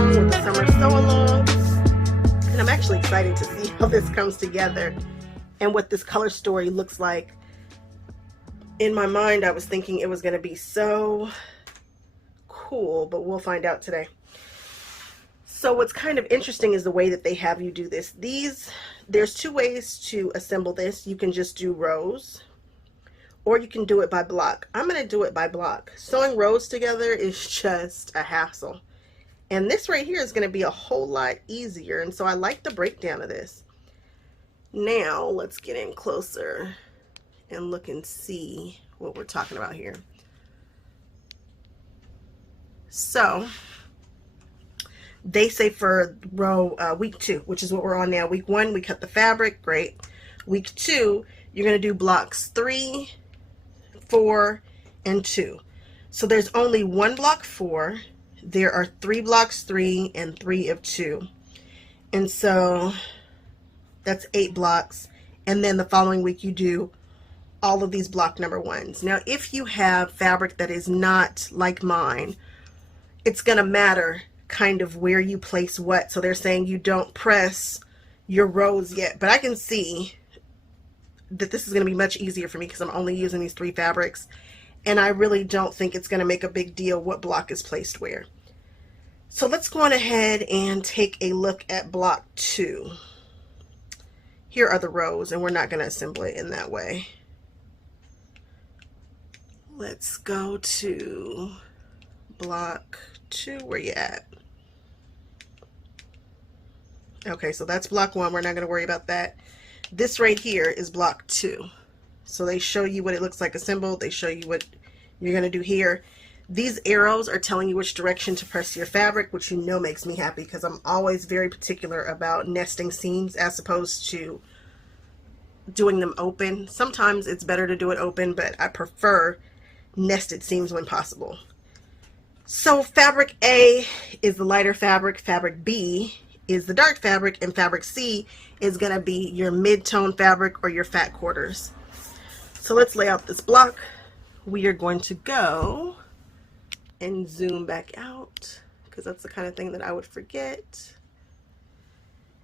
along with the summer sew-along, and I'm actually excited to see how this comes together and what this color story looks like. In my mind, I was thinking it was going to be so cool, but we'll find out today. So what's kind of interesting is the way that they have you do this. There's two ways to assemble this. You can just do rows, or you can do it by block. I'm going to do it by block. Sewing rows together is just a hassle. And this right here is going to be a whole lot easier. And so I like the breakdown of this. Now let's get in closer and look and see what we're talking about here. So they say for row week 2, which is what we're on now. Week 1, we cut the fabric. Great. Week 2, you're going to do blocks 3, 4, and 2. So there's only one block 4. There are 3 blocks 3 and 3 of 2. And so that's 8 blocks. And then the following week you do all of these block number 1s. Now, if you have fabric that is not like mine, it's going to matter kind of where you place what. So they're saying you don't press your rows yet, but I can see that this is going to be much easier for me because I'm only using these 3 fabrics, and I really don't think it's going to make a big deal what block is placed where. So let's go on ahead and take a look at block 2. Here are the rows, and we're not going to assemble it in that way. Let's go to block 2. Where you at? Okay, so that's block 1. We're not going to worry about that. This right here is block 2. So they show you what it looks like assembled. They show you what you're going to do here. These arrows are telling you which direction to press your fabric, which you know makes me happy because I'm always very particular about nesting seams as opposed to doing them open. Sometimes it's better to do it open, but I prefer nested seams when possible. So fabric A is the lighter fabric, fabric B is the dark fabric, and fabric C is going to be your mid-tone fabric or your fat quarters. So let's lay out this block. We are going to go and zoom back out because that's the kind of thing that I would forget.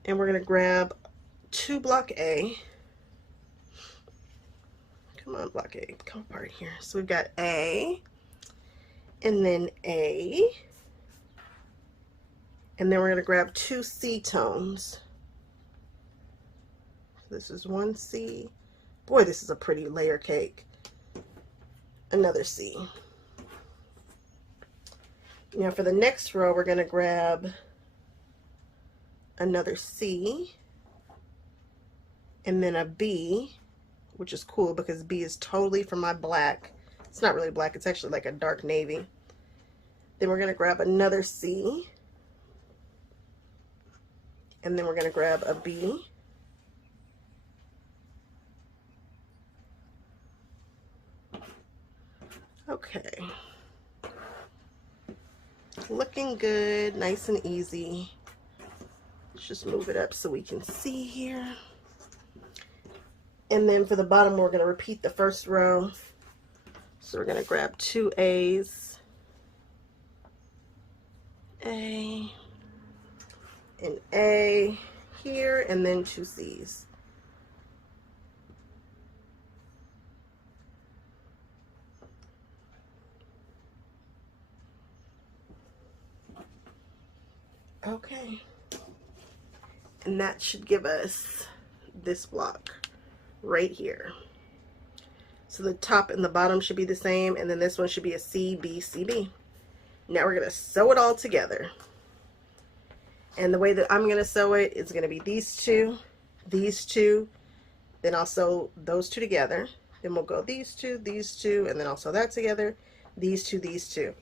And we're going to grab 2 block A. Come on, block A, come apart here. So we've got A, and then A, and then we're going to grab 2 C tones. This is 1 C. Boy, this is a pretty layer cake. Another C. Now for the next row, we're going to grab another C, and then a B, which is cool because B is totally from my black. It's not really black, it's actually like a dark navy. Then we're going to grab another C, and then we're going to grab a B, okay, looking good, nice and easy. Let's just move it up so we can see here. And then for the bottom, we're going to repeat the first row. So we're going to grab 2 A's, A, and A here, and then 2 C's. Okay. And that should give us this block right here. So the top and the bottom should be the same, and then this one should be a C, B, C, B. Now we're going to sew it all together. And the way that I'm going to sew it is going to be these two, then I'll sew those 2 together. Then we'll go these 2, and then I'll sew that together, these 2, these 2.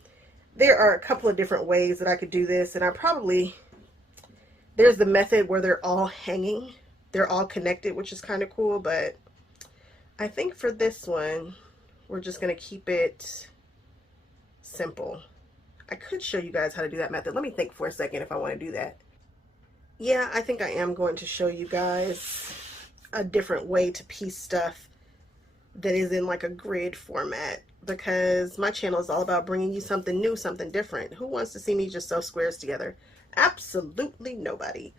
There are a couple of different ways that I could do this, and there's the method where they're all hanging. They're all connected, which is kind of cool, but I think for this one, we're just going to keep it simple. I could show you guys how to do that method. Let me think for a second if I want to do that. Yeah, I think I am going to show you guys a different way to piece stuff that is in like a grid format, because my channel is all about bringing you something new, something different. Who wants to see me just sew squares together? Absolutely nobody.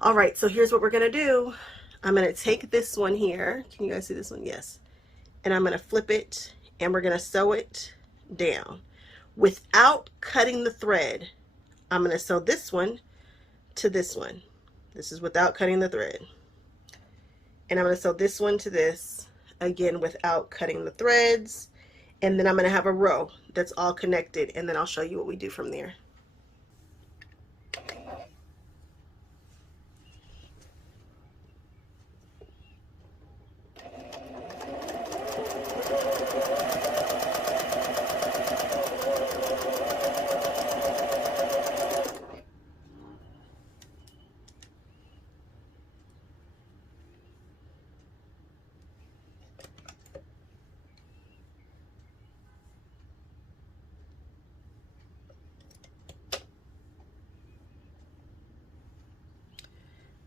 All right, so here's what we're gonna do. I'm gonna take this one here. Can you guys see this one? Yes. And I'm gonna flip it and we're gonna sew it down without cutting the thread. I'm gonna sew this one to this one. This is without cutting the thread. And I'm gonna sew this one to this, again without cutting the threads. And then I'm gonna have a row that's all connected, and then I'll show you what we do from there.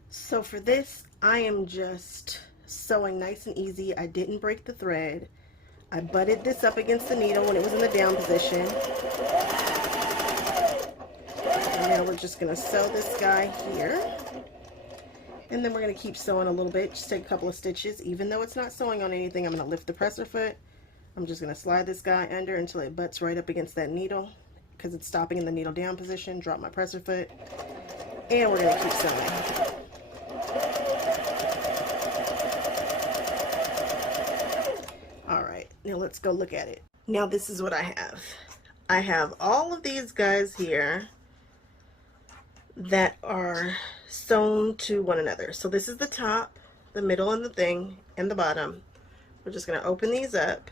So for this, I am just sewing nice and easy. I didn't break the thread. I butted this up against the needle when it was in the down position. And now we're just gonna sew this guy here. And then we're gonna keep sewing a little bit, just take a couple of stitches. Even though it's not sewing on anything, I'm gonna lift the presser foot. I'm just gonna slide this guy under until it butts right up against that needle, because it's stopping in the needle down position. Drop my presser foot, and we're gonna keep sewing. Now let's go look at it. Now this is what I have. I have all of these guys here that are sewn to one another. So this is the top, the middle, and the thing, and the bottom. We're just going to open these up.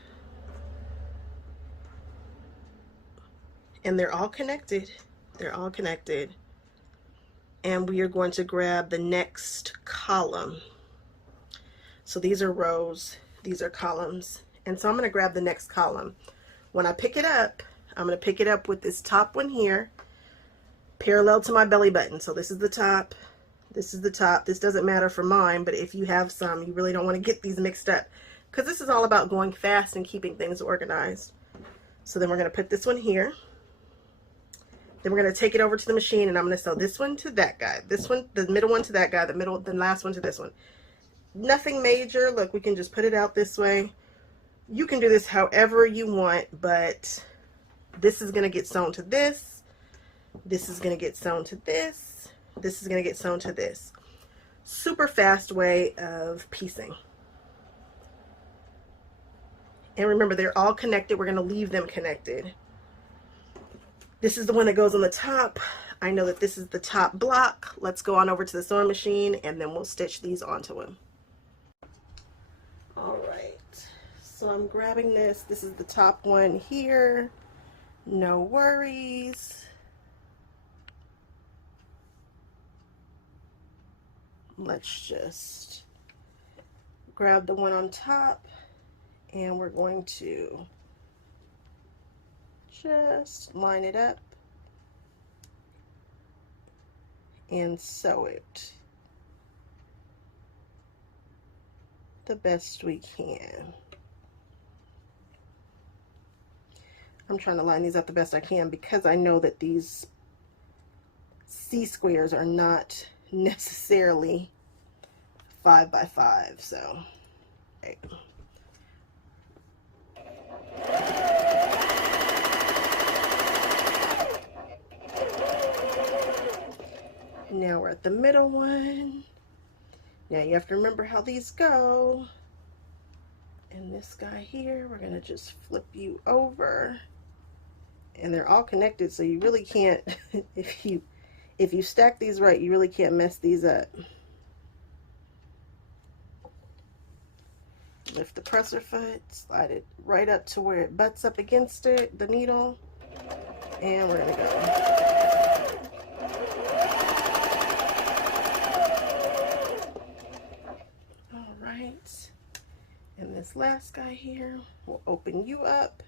And they're all connected. They're all connected. And we are going to grab the next column. So these are rows, these are columns. And so I'm going to grab the next column. When I pick it up, I'm going to pick it up with this top one here, parallel to my belly button. So this is the top, this is the top. This doesn't matter for mine, but if you have some, you really don't want to get these mixed up, because this is all about going fast and keeping things organized. So then we're going to put this one here. Then we're going to take it over to the machine, and I'm going to sew this one to that guy, this one, the middle one to that guy, the last one to this one. Nothing major. Look, we can just put it out this way. You can do this however you want, but this is going to get sewn to this. This is going to get sewn to this. This is going to get sewn to this. Super fast way of piecing. And remember, they're all connected. We're going to leave them connected. This is the one that goes on the top. I know that this is the top block. Let's go on over to the sewing machine, and then we'll stitch these onto them. All right. So I'm grabbing this. This is the top one here. No worries. Let's just grab the one on top, and we're going to just line it up and sew it the best we can. I'm trying to line these up the best I can, because I know that these C-squares are not necessarily 5 by 5, so right. Now we're at the middle one. Now you have to remember how these go. And this guy here, we're gonna just flip you over, and they're all connected, so you really can't if you stack these right, you really can't mess these up. Lift the presser foot, slide it right up to where it butts up against it, the needle, and we're gonna go. All right. And this last guy here, we'll open you up.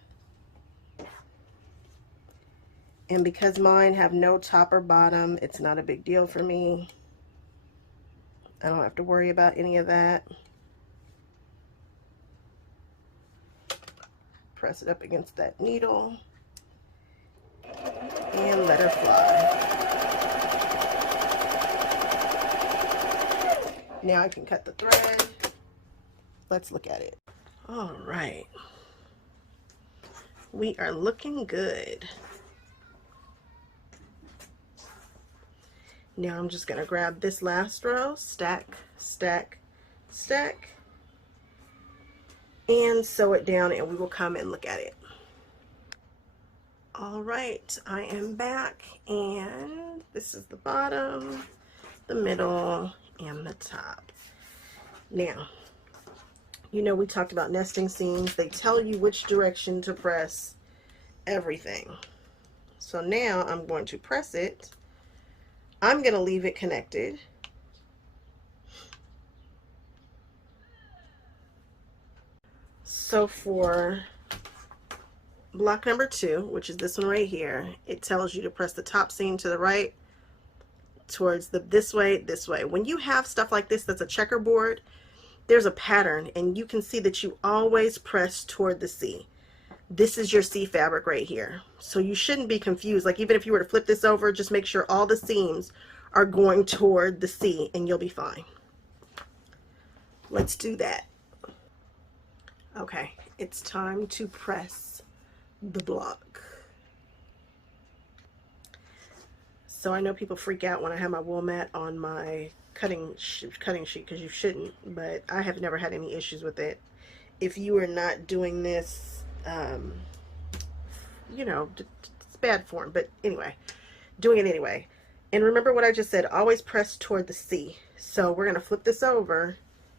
And because mine have no top or bottom, it's not a big deal for me. I don't have to worry about any of that. press it up against that needle and let her fly. Now I can cut the thread. Let's look at it. All right. We are looking good. Now I'm just going to grab this last row, stack, stack, stack, and sew it down, and we will come and look at it. All right, I am back, and this is the bottom, the middle, and the top. Now, you know we talked about nesting seams. They tell you which direction to press everything. So now I'm going to press it. I'm going to leave it connected. So for block number 2, which is this one right here, it tells you to press the top seam to the right towards the this way. When you have stuff like this that's a checkerboard, there's a pattern, and you can see that you always press toward the C. This is your C fabric right here. So you shouldn't be confused. Like, even if you were to flip this over, just make sure all the seams are going toward the C and you'll be fine. Let's do that. Okay, it's time to press the block. So I know people freak out when I have my wool mat on my cutting sheet, because you shouldn't, but I have never had any issues with it. If you are not doing this, you know, it's bad form, but anyway, doing it anyway. And remember what I just said, always press toward the C. So we're going to flip this over,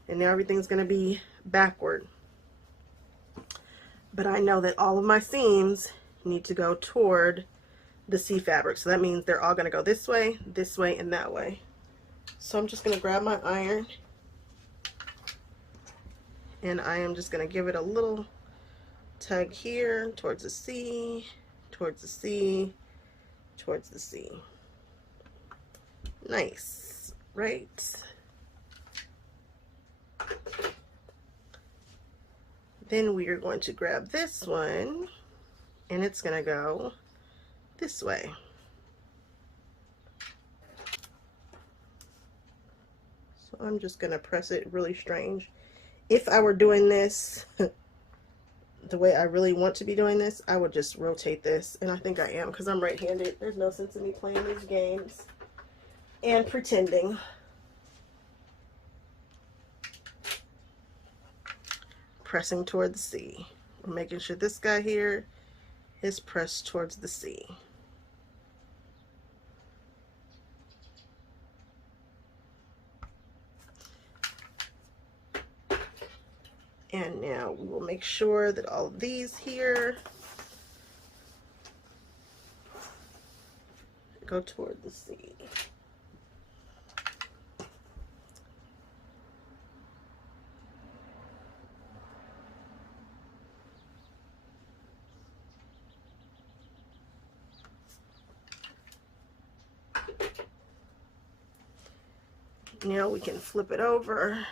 and now everything's going to be backward. But I know that all of my seams need to go toward the C fabric. So that means they're all going to go this way, and that way. So I'm just going to grab my iron, and I am just going to give it a little tug here towards the C, towards the C, towards the C. Nice, right? Then we are going to grab this one, and it's going to go this way. So I'm just going to press it really strange. If I were doing this the way I really want to be doing this, I would just rotate this, and I think I am because I'm right-handed. There's no sense in me playing these games and pretending. Pressing toward the C. We're making sure this guy here is pressed towards the C. And now we will make sure that all of these here go toward the C. Now we can flip it over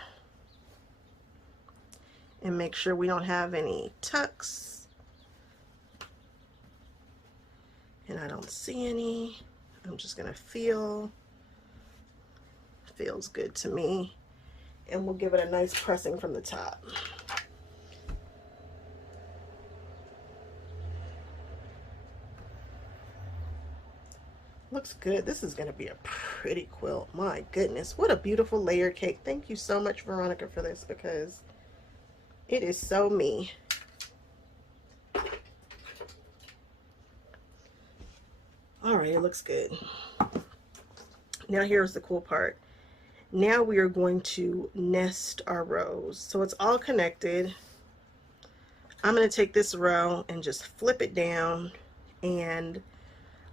and make sure we don't have any tucks. And I don't see any. I'm just gonna feel. Feels good to me. And we'll give it a nice pressing from the top. Looks good. This is going to be a pretty quilt. My goodness, what a beautiful layer cake. Thank you so much, Veronica, for this, because it is so me. All right, it looks good. Now here's the cool part. Now we are going to nest our rows. So it's all connected. I'm going to take this row and just flip it down, and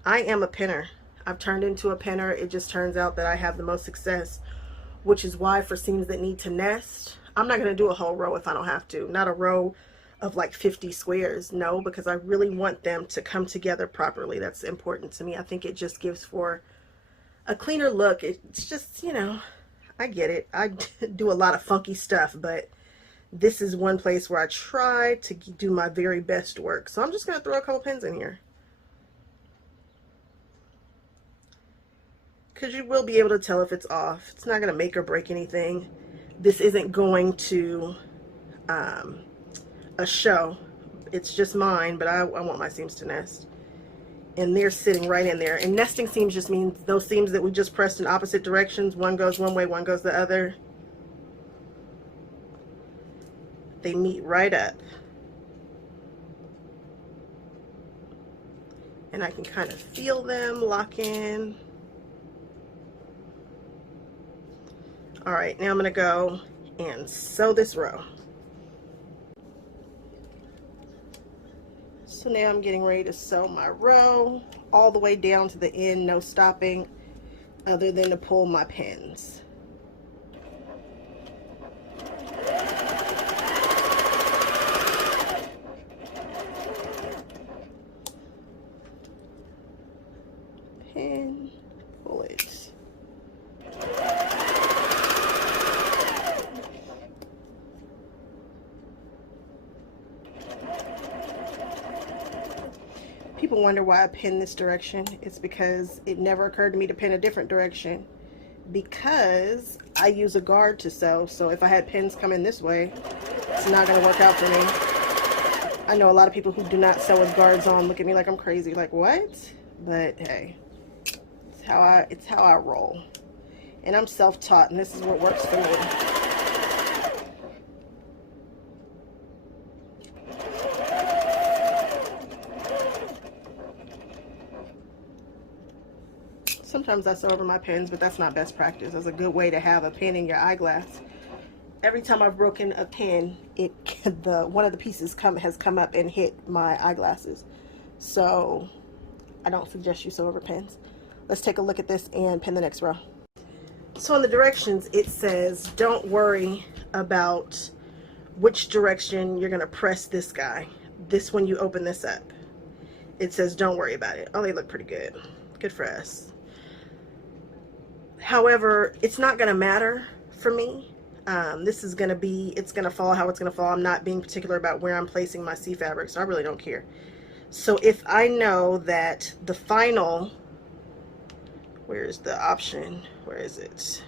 I am a pinner. I've turned into a pinner. It just turns out that I have the most success, which is why for seams that need to nest, I'm not going to do a whole row if I don't have to. Not a row of like 50 squares. No, because I really want them to come together properly. That's important to me. I think it just gives for a cleaner look. It's just, you know, I get it. I do a lot of funky stuff, but this is one place where I try to do my very best work. So I'm just going to throw a couple pins in here, because you will be able to tell if it's off. It's not going to make or break anything. This isn't going to a show. It's just mine, but I want my seams to nest. And they're sitting right in there. And nesting seams just means those seams that we just pressed in opposite directions. One goes one way, one goes the other. They meet right up. And I can kind of feel them lock in. All right, now I'm going to go and sew this row. So now I'm getting ready to sew my row all the way down to the end, no stopping, other than to pull my pins. Pin, pull it. People wonder why I pin this direction. It's because it never occurred to me to pin a different direction, because I use a guard to sew. So if I had pins coming this way, it's not going to work out for me. I know a lot of people who do not sew with guards on look at me like I'm crazy, like what? But hey, it's how I roll. And I'm self-taught, and this is what works for me. Sometimes I sew over my pins, but that's not best practice. That's a good way to have a pin in your eyeglass. Every time I've broken a pin, one of the pieces has come up and hit my eyeglasses. So I don't suggest you sew over pins. Let's take a look at this and pin the next row. So in the directions, it says don't worry about which direction you're going to press this guy. This when you open this up. It says don't worry about it. Oh, they look pretty good. Good for us. However, it's not going to matter for me. This is going to be, it's going to fall how it's going to fall. I'm not being particular about where I'm placing my C fabric, so I really don't care. So if I know that the final, where's the option? Where is it?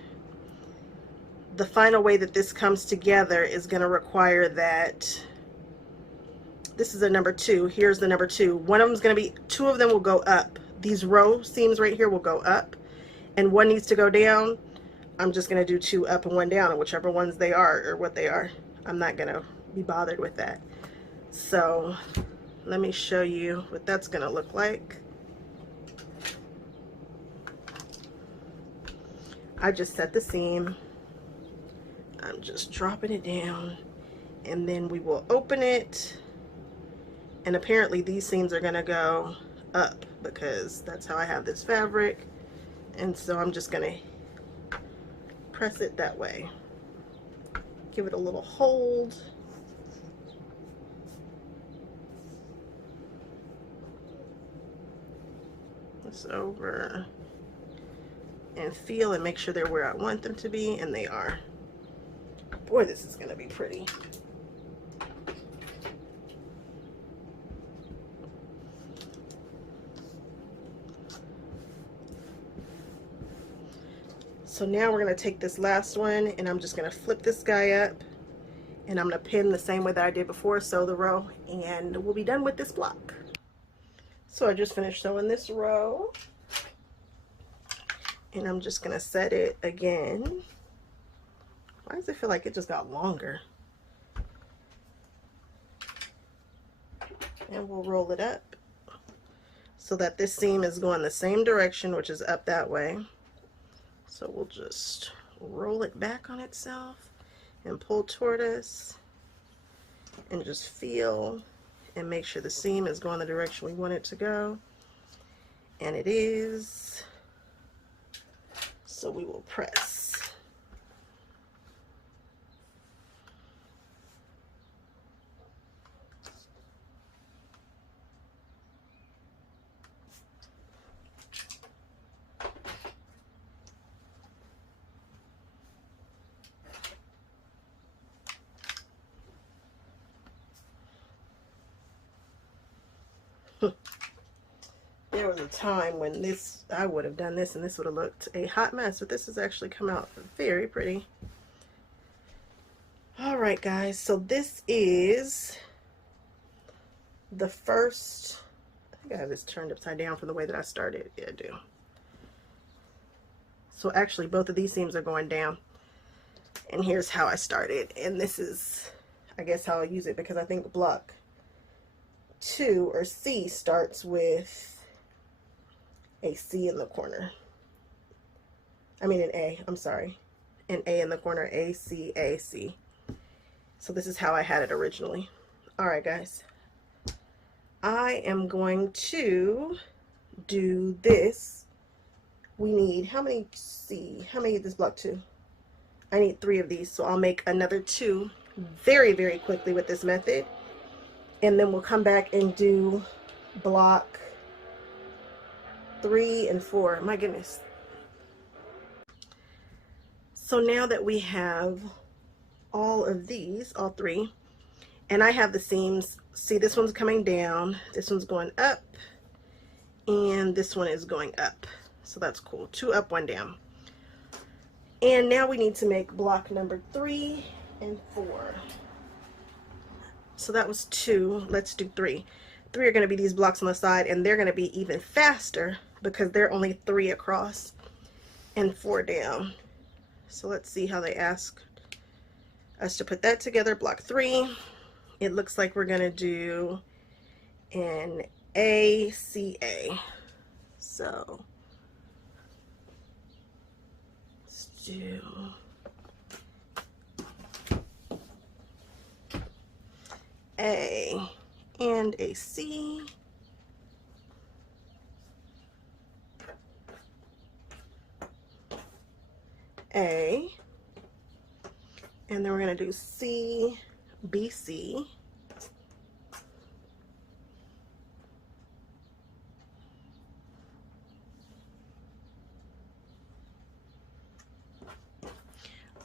The final way that this comes together is going to require that, this is a number 2. Here's the number 2. One of them is going to be, 2 of them will go up. These row seams right here will go up, and one needs to go down. I'm just going to do 2 up and 1 down, and whichever ones they are or what they are. I'm not going to be bothered with that. So let me show you what that's going to look like. I just set the seam. I'm just dropping it down, and then we will open it. And apparently these seams are going to go up because that's how I have this fabric. And so I'm just going to press it that way. Give it a little hold. This over. And feel and make sure they're where I want them to be, and they are. Boy, this is going to be pretty. So now we're going to take this last one, and I'm just going to flip this guy up, and I'm going to pin the same way that I did before, sew the row, and we'll be done with this block. So I just finished sewing this row, and I'm just going to set it again. Why does it feel like it just got longer? And we'll roll it up so that this seam is going the same direction, which is up that way. So we'll just roll it back on itself and pull toward us and just feel and make sure the seam is going the direction we want it to go. And it is. So we will press. There was a time when I would have done this and this would have looked a hot mess, but this has actually come out very pretty. All right, guys, so this is the first, I think I have this turned upside down from the way that I started. Yeah, I do. So actually both of these seams are going down, and here's how I started, and this is, I guess, how I use it, because I think block 2 or C starts with a C in the corner. I mean an A, I'm sorry. An A in the corner, A, C, A, C. So this is how I had it originally. All right, guys. I am going to do this. We need, how many C? How many is this block 2? I need 3 of these, so I'll make another 2 very, very quickly with this method. And then we'll come back and do block 3 and 4. My goodness. So now that we have all of these, all 3, and I have the seams, see, this one's coming down, this one's going up, and this one is going up. So that's cool. 2 up, 1 down. And now we need to make block number 3 and 4. So that was 2. Let's do 3. 3 are going to be these blocks on the side, and they're going to be even faster because they're only 3 across and 4 down. So let's see how they ask us to put that together. Block 3. It looks like we're going to do an ACA. So let's do A and a C. A, and then we're going to do C, B, C,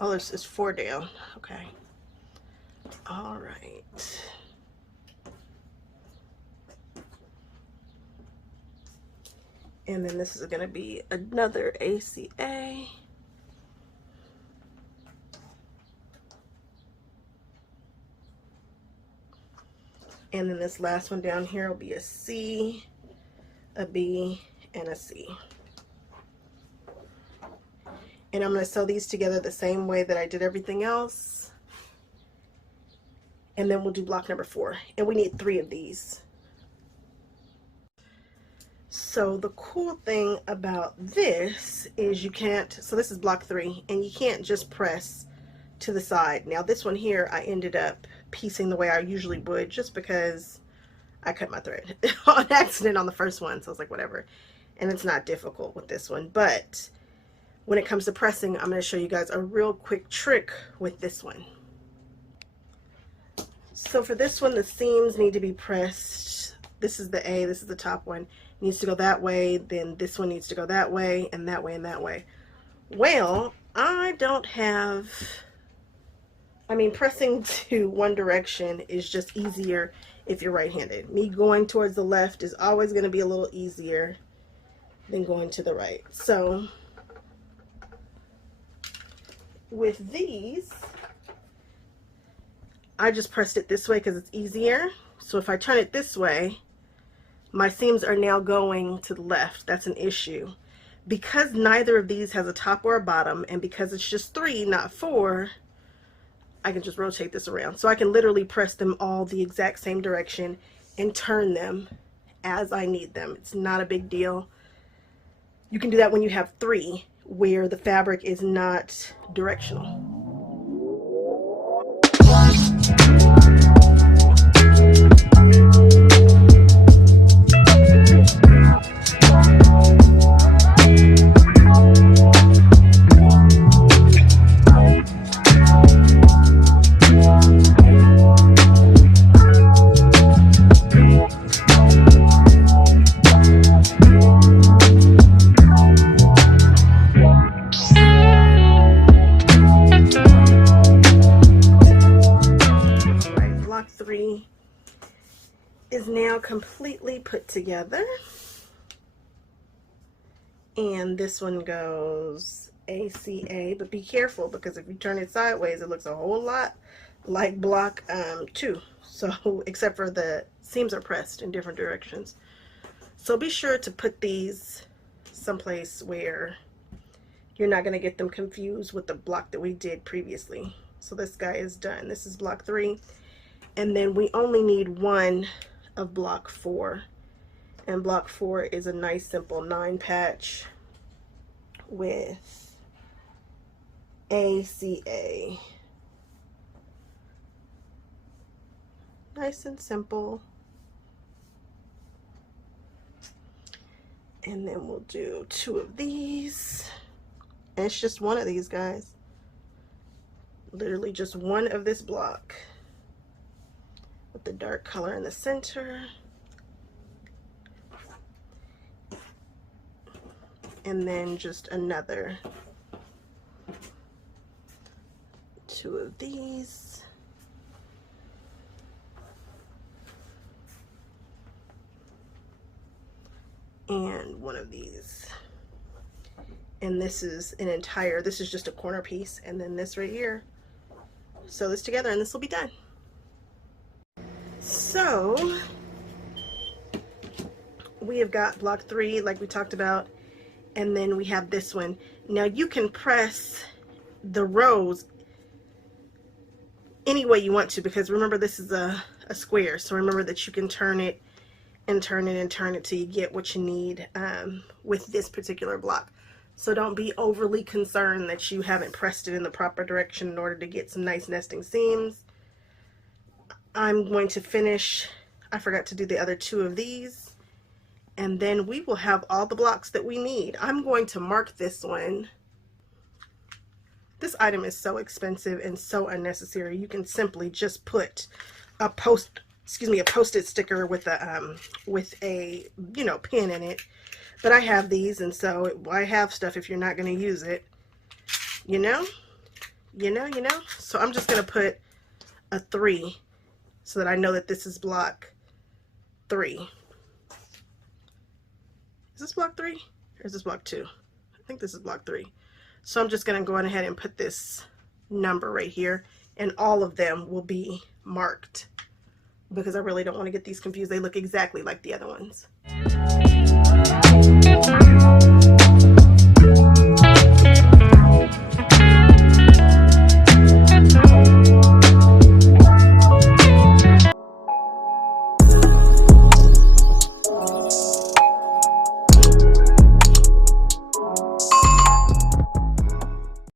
oh, this is 4 down. Okay. All right. And then this is going to be another ACA. And then this last one down here will be a C, a B, and a C. And I'm going to sew these together the same way that I did everything else. And then we'll do block number 4. And we need 3 of these. So the cool thing about this is you can't, so this is block 3, and you can't just press to the side. Now this one here, I ended up piecing the way I usually would, just because I cut my thread on accident on the first one, so I was like, whatever. And it's not difficult with this one, but when it comes to pressing, I'm going to show you guys a real quick trick with this one. So for this one, the seams need to be pressed. This is the A, this is the top one. It needs to go that way, then this one needs to go that way, and that way, and that way. Well, I don't have, I mean, pressing to one direction is just easier if you're right-handed. Me going towards the left is always going to be a little easier than going to the right. So with these, I just pressed it this way because it's easier. So if I turn it this way, my seams are now going to the left. That's an issue. Because neither of these has a top or a bottom, and because it's just 3, not 4, I can just rotate this around. So I can literally press them all the exact same direction and turn them as I need them. It's not a big deal. You can do that when you have 3, where the fabric is not directional. now completely put together. And this one goes ACA, but be careful because if you turn it sideways, it looks a whole lot like block 2. So, except for the seams are pressed in different directions. So be sure to put these someplace where you're not going to get them confused with the block that we did previously. So this guy is done. This is block 3. And then we only need one of block 4. And block 4 is a nice simple 9 patch with ACA. Nice and simple. And then we'll do 2 of these. And it's just one of these, guys. Literally just one of this block with the dark color in the center. And then just another 2 of these. And one of these. And this is an entire, this is just a corner piece, and then this right here. Sew this together and this will be done. So we have got block 3 like we talked about, and then we have this one. Now you can press the rows any way you want to, because remember this is a square, so remember that you can turn it and turn it and turn it till you get what you need with this particular block. So don't be overly concerned that you haven't pressed it in the proper direction in order to get some nice nesting seams. I'm going to finish, I forgot to do the other 2 of these, and then we will have all the blocks that we need. I'm going to mark this one. This item is so expensive and so unnecessary. You can simply just put a post-it sticker with a pin in it. But I have these, and so I have stuff if you're not going to use it. You know. So I'm just going to put a 3 so that I know that this is block 3. Is this block 3 or is this block 2? I think this is block 3. So I'm just going to go ahead and put this number right here, and all of them will be marked because I really don't want to get these confused. They look exactly like the other ones.